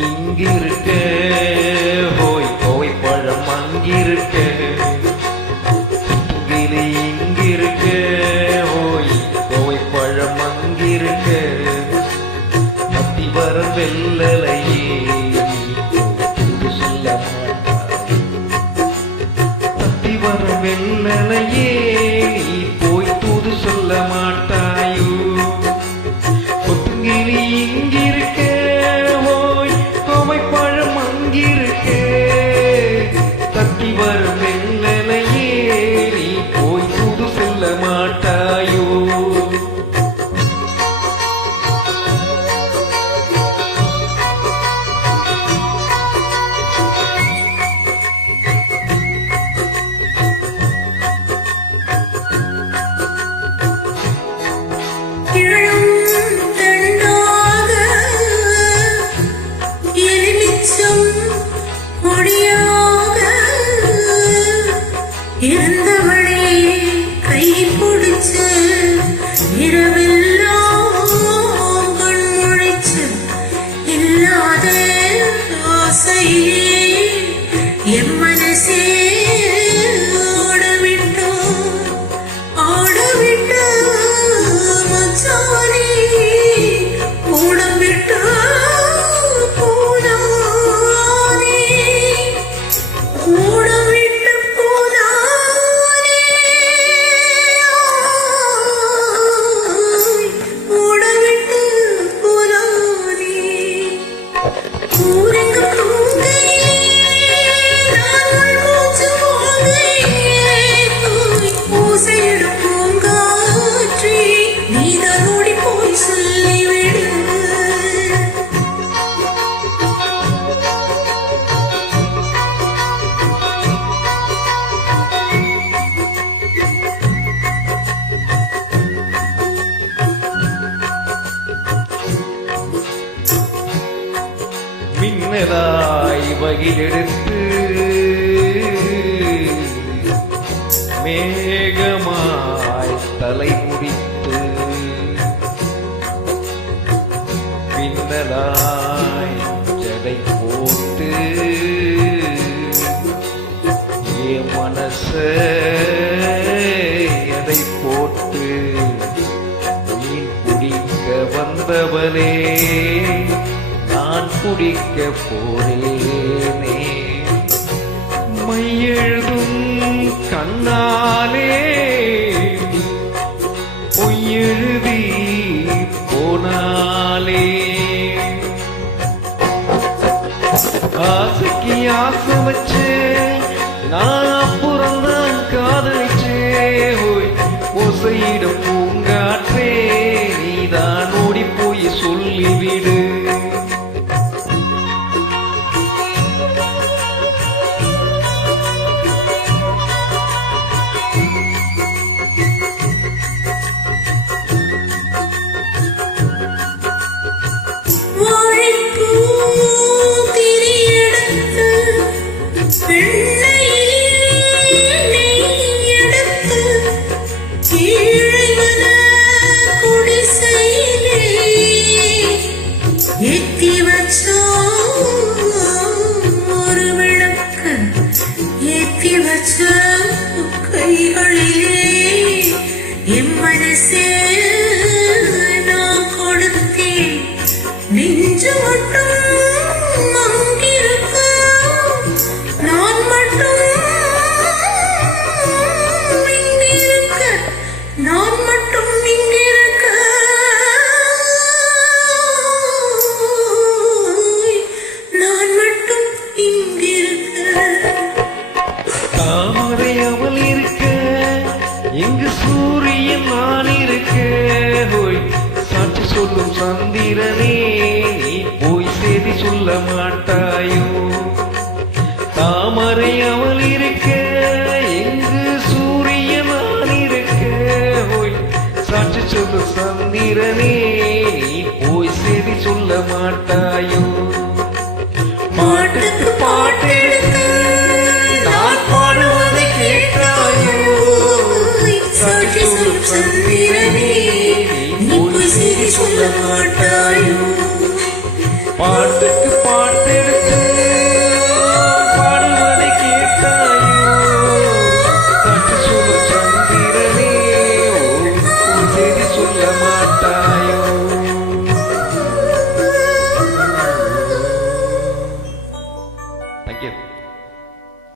இங்கிருக்க ஹோய் கோவை பழம் அங்கிருக்க கிளி இங்கிருக்க ஹோய் கோவை பழம் அங்கிருக்க அத்தி வரும் வெள்ளலையே சொல்ல அத்தி வரும் வெள்ளலையே நீ போய் தூது சொல்ல மாட்டாயோ கொத்துங்கிளி இங்கிருக்க தத்தி வரும் வெள்ளலையே நீ போய் தூது செல்ல மாட்டாயோ இருந்தவளே கை பிடிச்சு இரவெல்லாம் கண் முழிச்சு இல்லாத ஆசையே என் மனசே ஆடவிட்டு மச்சானே ஓடவிட்டு மின்னலாய் வகிலெடுத்து மேகமாய் தலை முடித்து பின்னலாய் ஜடை போட்டு என் மனச எடை போட்டு மீன் பிடிக்க வந்தவனே நான் குடிக்க போறேனே மையெழுதும் கண்ணாலே பொய்யெழுதி போனாலே ஆசைக்கு ஆசை வச்சு நான் அப்புறம்தான் காதலிச்சே ஹோய் ஓசையிடம் பூங்காற்றே நீதான் ஓடி போய் சொல்லிவிடு ஏத்தி வச்ச ஒரு விளக்கு ஏத்தி வச்ச கைகளிலே என் மனசே நான் கொடுத்தேன் நெஞ்சு மட்டும் அங்கிருக்க நான் மட்டும் இங்கிருக்க நான் மட்டும் சொல்லும் சந்திரனே நீ போய் செய்தி சொல்ல மாட்டாயோ தாமரை அவள் இருக்க எங்கு சூரியன் நான் இருக்க ஓய் சாட்சி சொல்லும் சந்திரனே நீ போய் செய்தி சொல்ல மாட்டாயோ பாட்டுக்கு பாட்டெடுத்து நான் பாடுவதை கேட்டாயோ சாட்சி சொல்லும் சந்திரனே நீ போய் செய்தி சொல்ல மாட்டாயோ